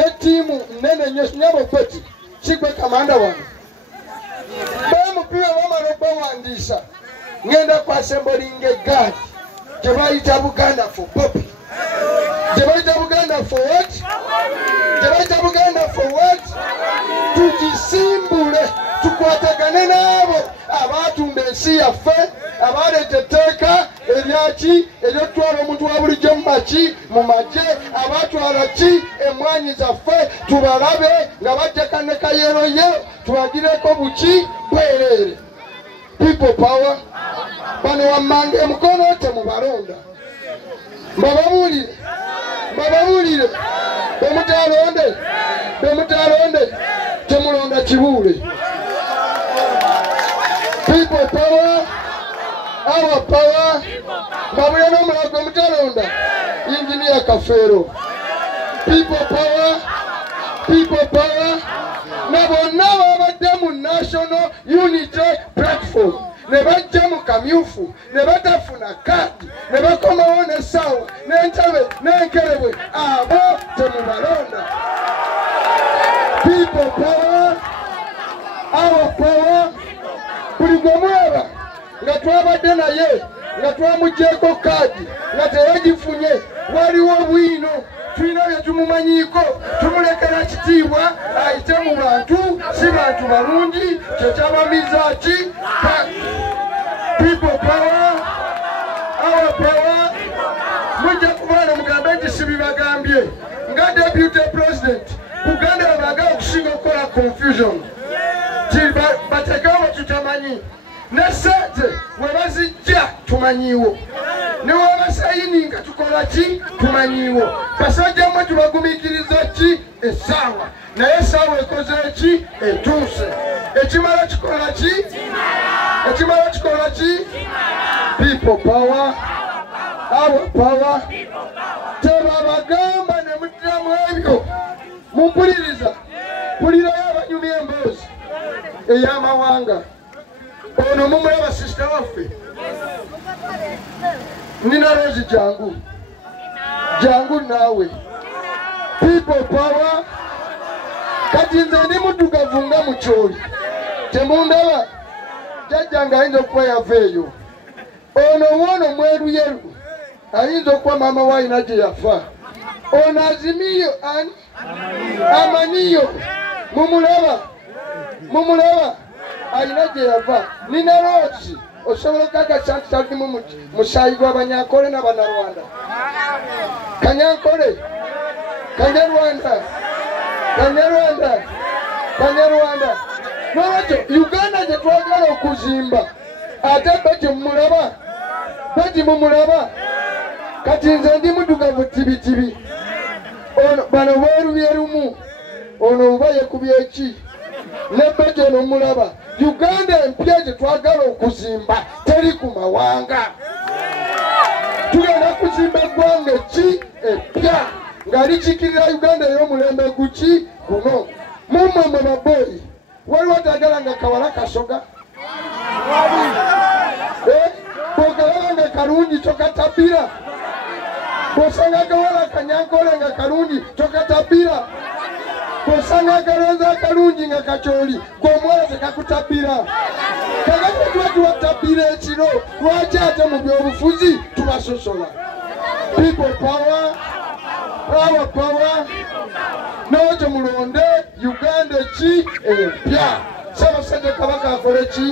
ne timu nene nyabo peti chikwe kamanda wangu ba mupiwe wamaroba wandisa ngenda kwa assembling gadi jebayita Buganda for Poppy jebayita Buganda for what jebayita Buganda for what tujisimbule tukwatagane nabo abatumba ensi yaffe abaletteeka eryaki eryotwala omuntu wa bulijjo mumaki mu magye abatwala ki emwanyi zaffe tubalabe nga bajjaka ne kayeroyero tubagireko buki bwereere people power bano wammanga emukono temubalonda mbababuulire bemutalonde temulonda kibuule people power our power babulya n'omulago mutalonda engineer Kafeero people power na bonna babadde mu national unity platform ne bajja mu kamyufu ne batafuna kadi ne bakomawo n'essaawa n'entebe n'enkerebwe abo temubalonda people power our power buli gwe mulaba nga twabadde naye nga twamugjeeko kadi nga teyagifunye waliwo bwino tulina bye tumumanyiiko tumulekera kitiibwa ayite mu bantu si bantu balungi kyekyabamiza ki people power our power mujja kubaana mugambe nti sibibagambye nga deputy president Buganda baagala okusinga okukola confusion bateekawo tutamanyi ne sente webazijja tumanyiwo ne wabasayini nga tukola ki tumanyiwo basajja mwe tubagumiikiriza ki essaawa naye essaawa ekoze ki etuuse ekimala kikola ki people power our power tebabagamba ne muddamu ebyo mumpuliriza pulirayo abanyumi emboozi ey'amawanga ono mumulaba sisita waffe nina Rozi jangu naawe people power kati nze ndi muddugavu nga mukyoli temundaba jajjanga ayinza okuba yaveeyo ono woono mweruyeru ayinza okuba maama wayina gye yafa ono azimiyo ani amaniyo mumulaba alina gye yava nina Rozi osobola okaga kyalimu musaayi gw'abanyankole n'Abannarwanda Kanyarwanda nolwekyo Uganda gye twagala okuzimba ate beti mumulaba kati nze ndi muddugavu tibitibi bano bwerubyerumu ono oba yekubye eki nebbeje eno mulaba Uganda empya gye twagala okuzimba teri ku mawanga tugenda kuzimba eggwanga ki epya nga likikirira Uganda ey'omulembe guki guno mumwe mwe baboyi waliwo tagala nga kawala kasoga bw'okalaba nga kalungi tokatabira bw'osanga kawala kanyankole nga kalungi tokatabira bw'osanga akalonza akalungi nga kakyoli gw'omuwala tekakutabira kakati tuba tubatabira ekiro lwaki ate mu byobufuzi tubasosola people power our power n'ekyo mulonde Uganda ki empya Ssaabasajja Kabaka akole ki